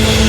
Thank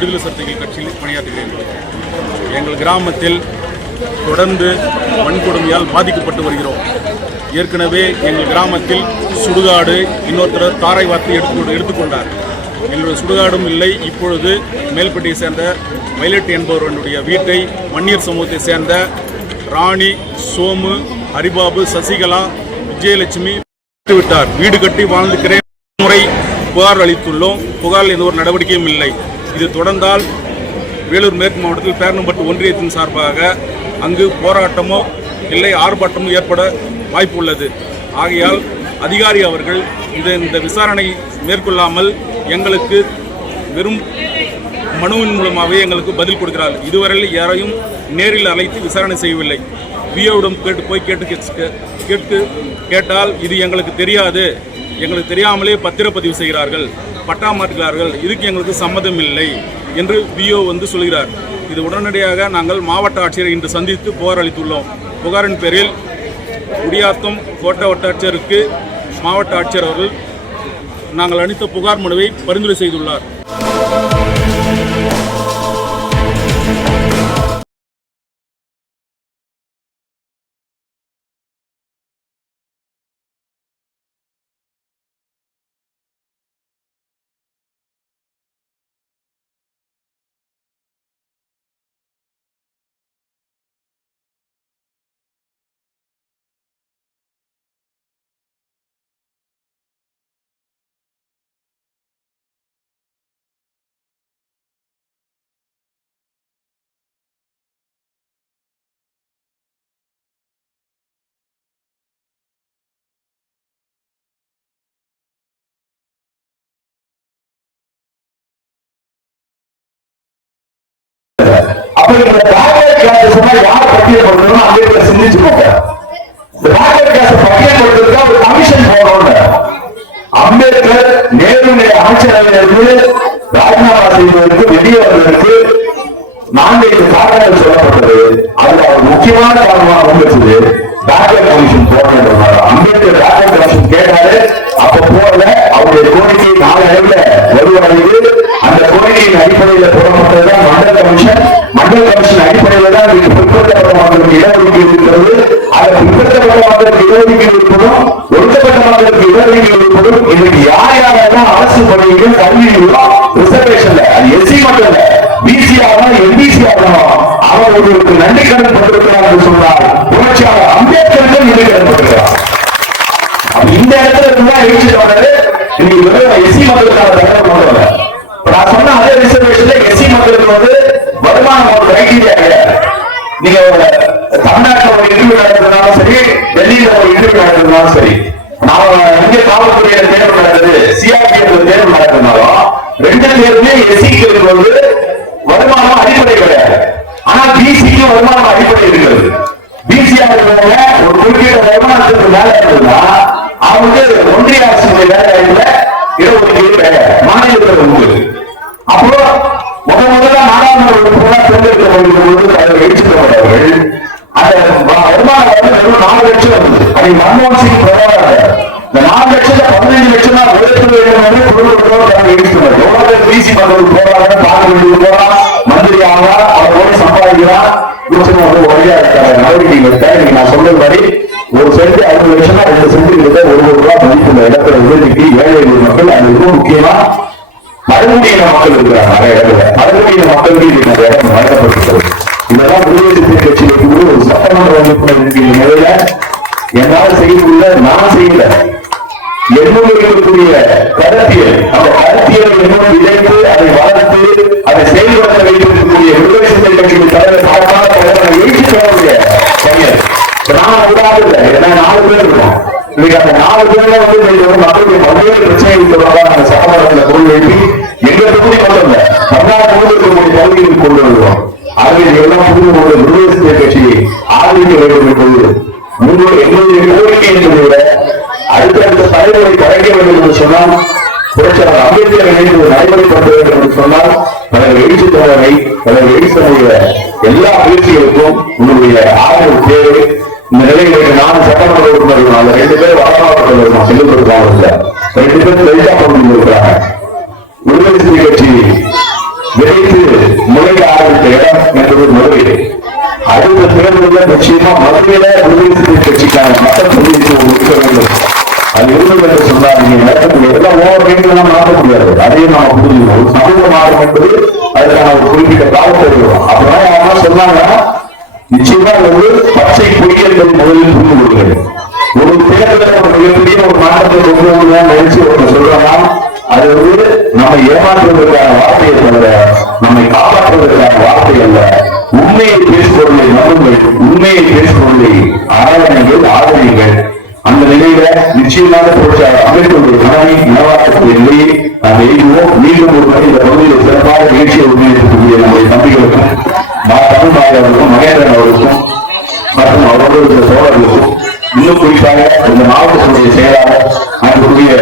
விடுதலை சிறுத்தைகள் கட்சியில் பணியாற்றுகிறேன். எங்கள் கிராமத்தில் தொடர்ந்து வன்கொடுமையால் பாதிக்கப்பட்டு வருகிறோம். ஏற்கனவே எங்கள் கிராமத்தில் சுடுகாடு இன்னொருத்தர் தாரை வார்த்தை எடுத்து எடுத்துக்கொண்டார். எங்களுடைய சுடுகாடும் இல்லை. இப்பொழுது மேல்பட்டியை சேர்ந்த வயலட் என்பவர்களுடைய வீட்டை மன்னியர் சமூகத்தை சேர்ந்த ராணி சோமு ஹரிபாபு சசிகலா விஜயலட்சுமி விட்டார் வீடு கட்டி வாழ்ந்துக்கிறேன் முறை புகார் அளித்துள்ளோம். புகாரில் எந்த ஒரு நடவடிக்கையும் இல்லை. இது தொடர்ந்தால் வேலூர் மேற்கு மாவட்டத்தில் பேரணம்பட்டு ஒன்றியத்தின் சார்பாக அங்கு போராட்டமோ இல்லை ஆர்ப்பாட்டமோ ஏற்பட வாய்ப்பு உள்ளது. ஆகையால் அதிகாரி அவர்கள் இந்த இந்த விசாரணை மேற்கொள்ளாமல் எங்களுக்கு வெறும் மனுவின் மூலமாகவே எங்களுக்கு பதில் கொடுக்கிறார் இதுவரையில் யாரையும் நேரில் அழைத்து விசாரணை செய்யவில்லை. விஓவிடம் கேட்டு போய் கேட்டு கே- கேட்டு கேட்டால் இது எங்களுக்கு தெரியாது. எங்களுக்கு தெரியாமலே பத்திரப்பதிவு செய்கிறார்கள். பட்டா மாற்றுகிறார்கள் இதுக்கு எங்களுக்கு சம்மதம் இல்லை என்று விஓ வந்து சொல்கிறார். இது உடனடியாக நாங்கள் மாவட்ட ஆட்சியரை இன்று சந்தித்து புகார் அளித்துள்ளோம். புகாரின் பேரில் குடியாத்தம் கோட்டை வட்டாட்சியருக்கு மாவட்ட ஆட்சியர் அவர்கள் நாங்கள் அளித்த புகார் மனுவை பரிந்துரை செய்துள்ளார். அப்ப இந்த கிளாஸ் யார் பட்டியல் பண்ணணும் அம்பேத்கர் சிந்திச்சு இந்த பேக்வர்ட் கிளாஸ் பட்டியல் பண்றதுக்கு ஒரு கமிஷன் போடணும்னு அம்பேத்கர் நேருடைய அமைச்சரவையிலிருந்து ராஜினாமா செய்வதற்கு வெளியே வந்ததற்கு நான்கைந்து காரணங்கள் சொல்லப்பட்டது. அதுல அவர் முக்கியமான காரணமாக முன்வச்சது பேக்வர்ட் கமிஷன் போடணும் அம்பேத்கர் பேக்வர்ட் கமிஷன் கேட்டாரு. அப்ப போடல. அவருடைய கோரிக்கை நாளடைவில் வருவாயுது அந்த கோரிக்கையின் அடிப்படையில் போடப்பட்டதுதான் மண்டல கமிஷன். மண்டல கமிஷன் அடிப்படையில் தான் இன்னைக்கு பிற்படுத்தப்பட்ட மக்களுக்கு இடஒதுக்கீடு இருக்கிறது. அந்த பிற்படுத்தப்பட்ட மக்களுக்கு இடஒதுக்கீடு இருப்பதும் ஒடுக்கப்பட்ட மக்களுக்கு இடஒதுக்கீடு இருப்பதும் இன்னைக்கு யார் யாரெல்லாம் அரசு பணியிலும் கல்வியிலும் ரிசர்வேஷன்ல அது எஸ்சி மட்டும் இல்ல பிசி ஆகணும் எம்பிசி ஆகணும் அவர் ஒருவருக்கு நன்றி கடன் பட்டிருக்கிறார் என்று சொன்னார் புரட்சியாளர் அம்பேத்கருக்கும் நன்றி கடன் பட்டிருக்கிறார் இந்த இடத்துல இருந்தா எழுச்சி வந்தது இன்னைக்கு எஸ்சி மக்களுக்கான தகவல் கொண்டு வரல நான் சொன்ன அதே ரிசர்வேஷன்ல எஸ்சி மக்களுக்கு வந்து வருமானம் ஒரு கிரைட்டீரியா கிடையாது நீங்க ஒரு ஒரு இன்டர்வியூ நடக்கிறதுனாலும் சரி டெல்லியில ஒரு இன்டர்வியூ சரி நாம இங்க காவல்துறையில தேர்வு நடக்குது சிஆர்பிஎஃப் தேர்வு நடக்கிறதுனாலும் ரெண்டு தேர்வுமே எஸ்சிக்கு வந்து வருமானம் அடிப்படை கிடையாது ஆனா பிசிக்கு வருமானம் அடிப்படை இருக்கிறது பிசிஆ ஒரு குறிப்பிட்ட வருமானத்துக்கு மேல இருந்ததுன்னா வந்து ஒன்றிய அரசு வேலையில இடஒதுக்கீடு மாநிலத்தில் உண்டு அப்போ முத முதல்ல நாடாளுமன்ற உறுப்பினராக தேர்ந்தெடுக்கப்படுகிற பொழுது அதில் எழுச்சிக்கப்பட்டவர்கள் அந்த வருமானம் வந்து வெறும் நாலு லட்சம் இருந்தது. அதை மன்மோகன் சிங் பிரதமர் இந்த நாலு லட்சத்துல பதினஞ்சு லட்சம் தான் உயர்த்த வேண்டும் என்று பொருள் எழுதிக்கிறார் எவ்வளவு பேர் பிசி மக்களுக்கு போறாங்க பார்லிமெண்ட்டுக்கு போறான் மந்திரி ஆகிறார்? அவர் போய் சம்பாதிக்கிறார்? யோசனை வந்து வழியா இருக்காரு நடவடிக்கை எடுத்த நீங்க நான் சொன்னது மாதிரி ஒரு சென்ட் அறுபது லட்சமா ரெண்டு சென்ட் கிட்ட ஒரு கோடி ரூபாய் மதிப்புள்ள இடத்துல ஒதுக்கி ஏழை எளிய மக்கள் அது ரொம்ப முக்கியமா பழங்குடியின மக்கள் இருக்கிறாங்க நிறைய இடத்துல. பழங்குடியின மக்களுக்கு இது நிறைய இடம் வழங்கப்பட்டிருக்கிறது. இதெல்லாம் விடுதலை சிறுத்தை கட்சியில கூட ஒரு சட்டமன்ற உறுப்பினர் இருக்கிற நிலையில என்னால் செய்ய முடியல நான் செய்யல. என்னோடு கருத்தியல் அந்த கருத்தியல் என்னும் இணைத்து அதை வளர்த்து அதை செயல்படுத்த வைத்திருக்கக்கூடிய விடுதலை சிறுத்தை கட்சியின் தலைவர் சார்பான தலைவர் எழுதி பெறக்கூடிய பையன் நான் விடாது இல்லை ஏன்னா நாலு பேர் இருக்கோம். இன்னைக்கு அந்த நாலு பேர்ல வந்து இன்னைக்கு மக்களுடைய பல்வேறு பிரச்சனைகள் தொடர்பாக அந்த சட்டமன்றத்தில் குரல் எழுப்பி எங்க தொகுதி மட்டும் இல்ல தமிழ்நாடு முழுவதும் இருக்கக்கூடிய கொண்டு வருகிறோம். ஆகவே எல்லாம் புரிந்து கொண்டு விடுதலை கட்சியை ஆதரிக்க வேண்டும் என்பது எங்களுடைய கோரிக்கை என்பதை விட அடுத்தடுத்த தலைமுறை வேண்டும் என்று சொன்னால் புரட்சியாளர் அம்பேத்கர் நினைவு நடைமுறைப்படுத்த வேண்டும் என்று சொன்னால் தனது எழுச்சி தோழரை தனது எழுச்சியுடைய எல்லா முயற்சிகளுக்கும் உங்களுடைய ஆதரவு தேவை. இந்த நிலையில் நான் சட்டமன்ற உறுப்பினர்கள் அந்த ரெண்டு பேர் வடமாவட்டத்தில் இருக்கோம் செல்லுபடி மாவட்டத்தில். ரெண்டு பேர் டெல்டா பகுதியில் இருக்கிறாங்க. விடுதலை சிறுத்தை கட்சி விரைந்து முறைய ஆரம்பித்த இடம் என்பது மதுரை அடுத்த தேர்தலில் நிச்சயமா மதுரையில விடுதலை சிறுத்தை கட்சிக்கான மக்கள் பிரதிநிதித்துவம் இருக்க வேண்டும் அது இருந்தது என்று சொன்னால் நீங்க நடக்கக்கூடிய எல்லாம் ஓவர் ரைட்லாம் மாற்ற முடியாது. அதையும் நாம புரிஞ்சுக்கணும். ஒரு சமூக மாறும் என்பது அதுக்கான ஒரு குறிப்பிட்ட காலத்தை வரும் அப்படின்னா அவங்க சொன்னாங்கன்னா நிச்சயமா அது வந்து பச்சை பொய் என்பது முதலில் புரிந்து கொள்கிறது ஒரு தேர்தலில் நம்ம மிகப்பெரிய ஒரு மாற்றத்தை கொண்டு வரணும் நினைச்சு அது வந்து நம்ம ஏமாற்றுவதற்கான வார்த்தையை தவிர நம்மை காப்பாற்றுவதற்கான வார்த்தை அல்ல. உண்மையை பேசுபொருளை நம்புங்கள். உண்மையை பேசுபொருளை ஆராதனைகள் ஆதரியுங்கள் அந்த நிலையில நிச்சயமாக புரட்சியாளர் கனவை நனவாக்கக்கூடிய நிலையை நாம் எழுதுவோம். மீண்டும் ஒரு முறை இந்த பகுதியில் சிறப்பாக நிகழ்ச்சியை உண்மையிருக்கக்கூடிய நம்முடைய தம்பிகளுக்கும். தமிழ் மாணவர்களுக்கும் மகேந்திரன் அவர்களுக்கும் மற்றும் அவரோடு இந்த தோழர்களுக்கும் இன்னும் குறிப்பாக இந்த மாவட்டத்தினுடைய செயலாளர் அன்புக்குரிய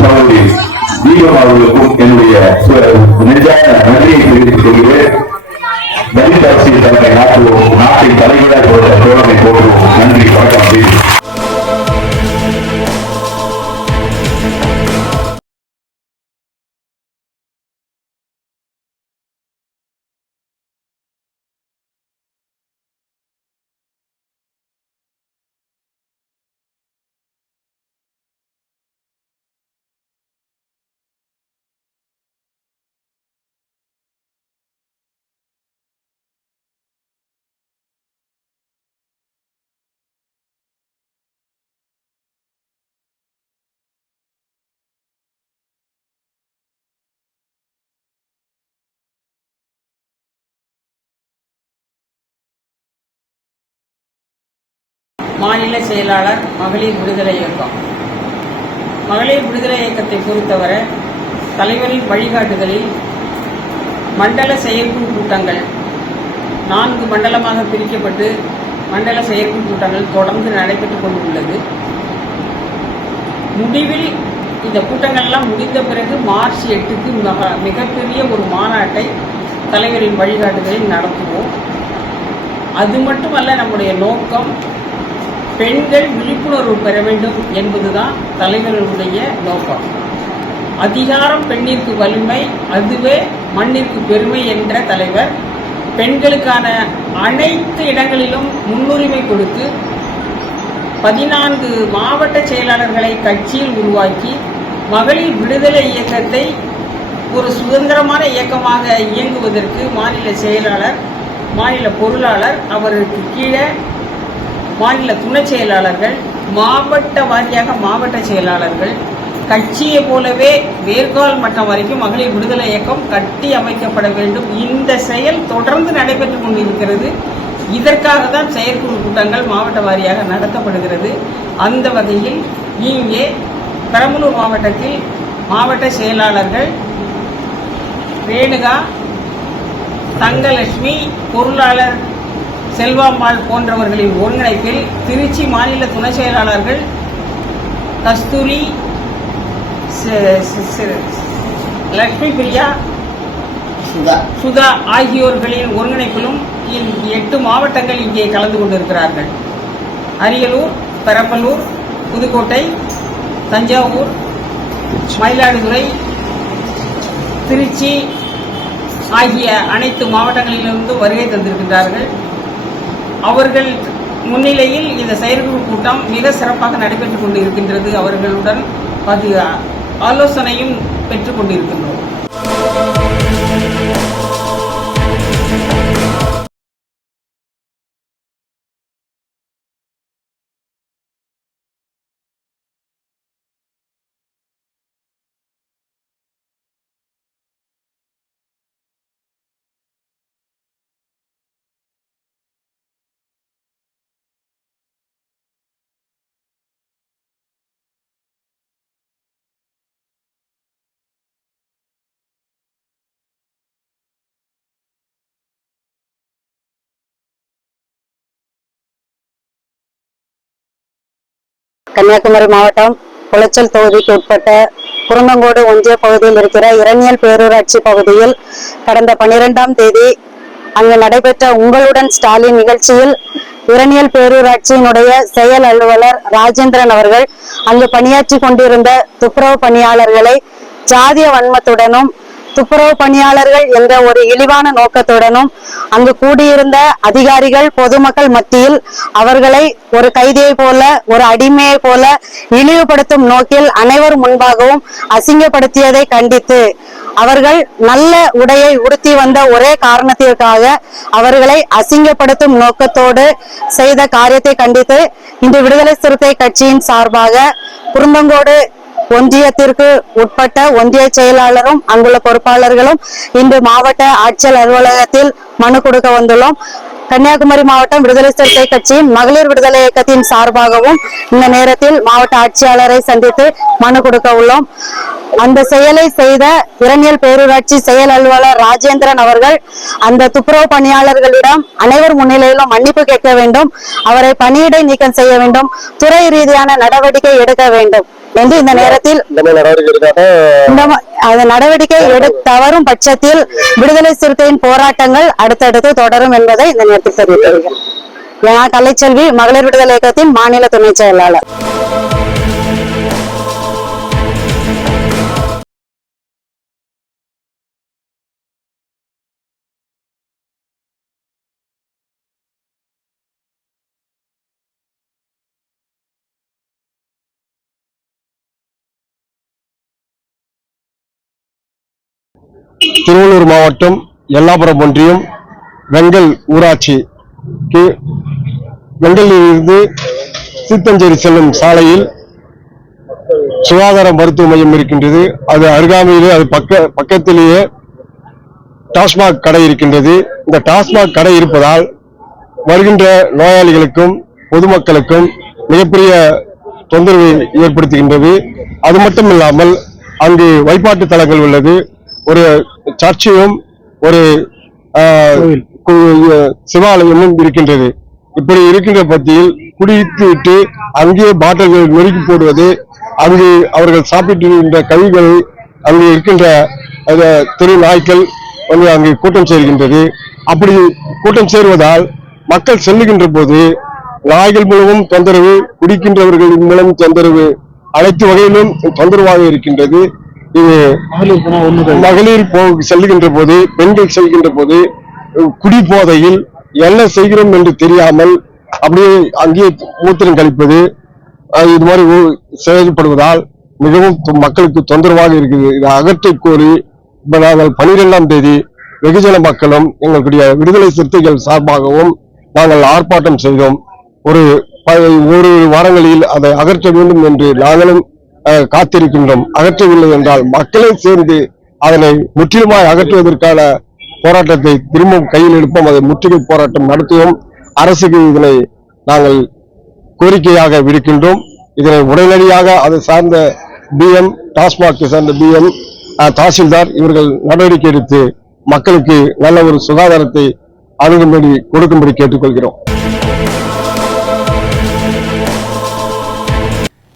சகோதரி தீபம் அவர்களுக்கும் என்னுடைய நெஞ்சான நன்றியை தெரிவித்துக் கொள்கிறேன். தலித் அரசியல் தலைமை நாட்டுவோம் நாட்டின் தலைவராக போட்ட தோழமை போற்றுவோம். நன்றி வணக்கம் மாநில செயலாளர் மகளிர் விடுதலை இயக்கம். மகளிர் விடுதலை இயக்கத்தை பொறுத்தவரை தலைவரின் வழிகாட்டுதலில் மண்டல செயற்குழு கூட்டங்கள் நான்கு மண்டலமாக பிரிக்கப்பட்டு மண்டல செயற்குழு கூட்டங்கள் தொடர்ந்து நடைபெற்றுக் கொண்டுள்ளது. முடிவில் இந்த கூட்டங்கள்லாம் முடிந்த பிறகு மார்ச் எட்டுக்கு மக மிகப்பெரிய ஒரு மாநாட்டை தலைவரின் வழிகாட்டுதலில் நடத்துவோம். அது மட்டுமல்ல நம்முடைய நோக்கம் பெண்கள் விழிப்புணர்வு பெற வேண்டும் என்பதுதான் தலைவர்களுடைய நோக்கம். அதிகாரம் பெண்ணிற்கு வலிமை அதுவே மண்ணிற்கு பெருமை என்ற தலைவர். பெண்களுக்கான அனைத்து இடங்களிலும் முன்னுரிமை கொடுத்து பதினான்கு மாவட்ட செயலாளர்களை கட்சியில் உருவாக்கி மகளிர் விடுதலை இயக்கத்தை ஒரு சுதந்திரமான இயக்கமாக இயங்குவதற்கு மாநில செயலாளர் மாநில பொருளாளர் அவருக்கு கீழே மாநில துணை செயலாளர்கள் மாவட்ட வாரியாக மாவட்ட செயலாளர்கள் கட்சியை போலவே வேர்கால் மட்டம் வரைக்கும் மகளிர் விடுதலை இயக்கம் கட்டி அமைக்கப்பட வேண்டும். இந்த செயல் தொடர்ந்து நடைபெற்றுக் கொண்டிருக்கிறது. இதற்காக தான் செயற்குழு கூட்டங்கள் மாவட்ட வாரியாக நடத்தப்படுகிறது. அந்த வகையில் இங்கே பெரம்பலூர் மாவட்டத்தில் மாவட்ட செயலாளர்கள் ரேணுகா தங்கலட்சுமி பொருளாளர் செல்வாம்பாள் போன்றவர்களின் ஒருங்கிணைப்பில் திருச்சி மாநில துணை செயலாளர்கள் கஸ்தூரி லட்சுமி பிரியா சுதா. ஆகியோர்களின் ஒருங்கிணைப்பிலும் எட்டு மாவட்டங்கள் இங்கே கலந்து கொண்டிருக்கிறார்கள். அரியலூர் பெரம்பலூர் புதுக்கோட்டை தஞ்சாவூர் மயிலாடுதுறை திருச்சி ஆகிய அனைத்து மாவட்டங்களிலிருந்து வருகை தந்திருக்கின்றார்கள். அவர்கள் முன்னிலையில் இந்த செயற்குழு கூட்டம் மிக சிறப்பாக நடைபெற்றுக் கொண்டிருக்கின்றது. அவர்களுடன் அது ஆலோசனையும் பெற்றுக் கொண்டிருக்கின்றோம். கன்னியாகுமரி மாவட்டம் குளச்சல் தொகுதிக்கு உட்பட்ட குருந்தங்கோடு ஒன்றிய பகுதியில் இருக்கிற இரணியல் பேரூராட்சி பகுதியில் கடந்த பனிரெண்டாம் தேதி அங்கு நடைபெற்ற உங்களுடன் ஸ்டாலின் நிகழ்ச்சியில் இரணியல் பேரூராட்சியினுடைய செயல் அலுவலர் ராஜேந்திரன் அவர்கள் அங்கு பணியாற்றி கொண்டிருந்த துப்புரவு பணியாளர்களை ஜாதிய வன்மத்துடனும் துப்புரவு பணியாளர்கள் என்ற ஒரு இழிவான நோக்கத்துடனும் அங்கு கூடியிருந்த அதிகாரிகள் பொதுமக்கள் மத்தியில் அவர்களை ஒரு கைதியை போல ஒரு அடிமையை போல இழிவுபடுத்தும் நோக்கில் அனைவர் முன்பாகவும் அசிங்கப்படுத்தியதை கண்டித்து அவர்கள் நல்ல உடையை உடுத்தி வந்த ஒரே காரணத்திற்காக அவர்களை அசிங்கப்படுத்தும் நோக்கத்தோடு செய்த காரியத்தை கண்டித்து இன்று விடுதலை சிறுத்தை கட்சியின் சார்பாக குருந்தங்கோடு ஒன்றியத்திற்கு உட்பட்ட ஒன்றிய செயலாளரும் அங்குள்ள பொறுப்பாளர்களும் இன்று மாவட்ட ஆட்சியர் அலுவலகத்தில் மனு கொடுக்க வந்துள்ளோம். கன்னியாகுமரி மாவட்டம் விடுதலை சிறுத்தை கட்சியின் மகளிர் விடுதலை இயக்கத்தின் சார்பாகவும் இந்த நேரத்தில் மாவட்ட ஆட்சியாளரை சந்தித்து மனு கொடுக்க உள்ளோம். அந்த செயலை செய்த இரணியல் பேரூராட்சி செயல் அலுவலர் ராஜேந்திரன் அவர்கள் அந்த துப்புரவு பணியாளர்களிடம் அனைவர் முன்னிலையிலும் மன்னிப்பு கேட்க வேண்டும். அவரை பணியிடை நீக்கம் செய்ய வேண்டும். துறை ரீதியான நடவடிக்கை எடுக்க வேண்டும். என்று இந்த நேரத்தில் நடவடிக்கை தவறும் பட்சத்தில் விடுதலை சிறுத்தையின் போராட்டங்கள் அடுத்தடுத்து தொடரும் என்பதை இந்த நேரத்தில் நான் கலைச்செல்வி மகளிர் விடுதலை இயக்கத்தின் மாநில துணை செயலாளர். திருவள்ளூர் மாவட்டம் எல்லாபுரம் ஒன்றியம் வெங்கல் ஊராட்சிக்கு வெங்கலிலிருந்து சீத்தஞ்சேரி செல்லும் சாலையில் சுகாதார மருத்துவ மையம் இருக்கின்றது. அது அருகாமையிலே அது பக்க பக்கத்திலேயே டாஸ்மாக் கடை இருக்கின்றது. இந்த டாஸ்மாக் கடை இருப்பதால் வருகின்ற நோயாளிகளுக்கும் பொதுமக்களுக்கும் மிகப்பெரிய தொந்தரவை ஏற்படுத்துகின்றது. அது மட்டும் இல்லாமல் அங்கு வழிபாட்டு தலங்கள் உள்ளது. ஒரு சர்ச்சையும் ஒரு சிவாலயமும் இருக்கின்றது. இப்படி இருக்கின்ற பத்தியில் குடித்து விட்டு அங்கே பாட்டில்கள் நொறுக்கி போடுவது அங்கு அவர்கள் சாப்பிட்டிருக்கின்ற கழிவுகள் அங்கு இருக்கின்ற தெரு நாய்க்கள் வந்து அங்கு கூட்டம் சேர்கின்றது அப்படி கூட்டம் சேருவதால் மக்கள் செல்லுகின்ற போது நாய்கள் மூலமும் தொந்தரவு குடிக்கின்றவர்கள் மூலம் தொந்தரவு அனைத்து வகையிலும் தொந்தரவாக இருக்கின்றது. இது மகளிர் போ செல்கின்ற போது பெண்கள் செல்கின்ற போது குடி போதையில் என்ன செய்கிறோம் என்று தெரியாமல் அப்படியே அங்கேயே மூத்திரம் கழிப்பது இது மாதிரி செயல்படுவதால் மிகவும் தொ- மக்களுக்கு தொந்தரவாக இருக்குது. இதை அகற்றக் கோரி நாங்கள் பனிரெண்டாம் தேதி வெகுஜன மக்களும் எங்களுடைய விடுதலை சிறுத்தைகள் சார்பாகவும் நாங்கள் ஆர்ப்பாட்டம் செய்தோம். ஒரு ஒரு வாரங்களில் அதை அகற்ற வேண்டும் என்று நாங்களும் காத்திருக்கின்றோம். அகற்றவில்லை என்றால் மக்களே சேர்ந்து அதனை முற்றிலுமாய் அகற்றுவதற்கான போராட்டத்தை திரும்பவும் கையில் எடுப்போம். அதை முற்றுகை போராட்டம் நடத்துவோம். அரசுக்கு இதனை நாங்கள் கோரிக்கையாக விடுக்கின்றோம். இதனை உடனடியாக அதை சார்ந்த பிஎம் டாஸ்மாக் சார்ந்த பிஎம் தாசில்தார் இவர்கள் நடவடிக்கை எடுத்து மக்களுக்கு நல்ல ஒரு சுகாதாரத்தை அணுகும்படி கொடுக்கும்படி கேட்டுக்கொள்கிறோம்.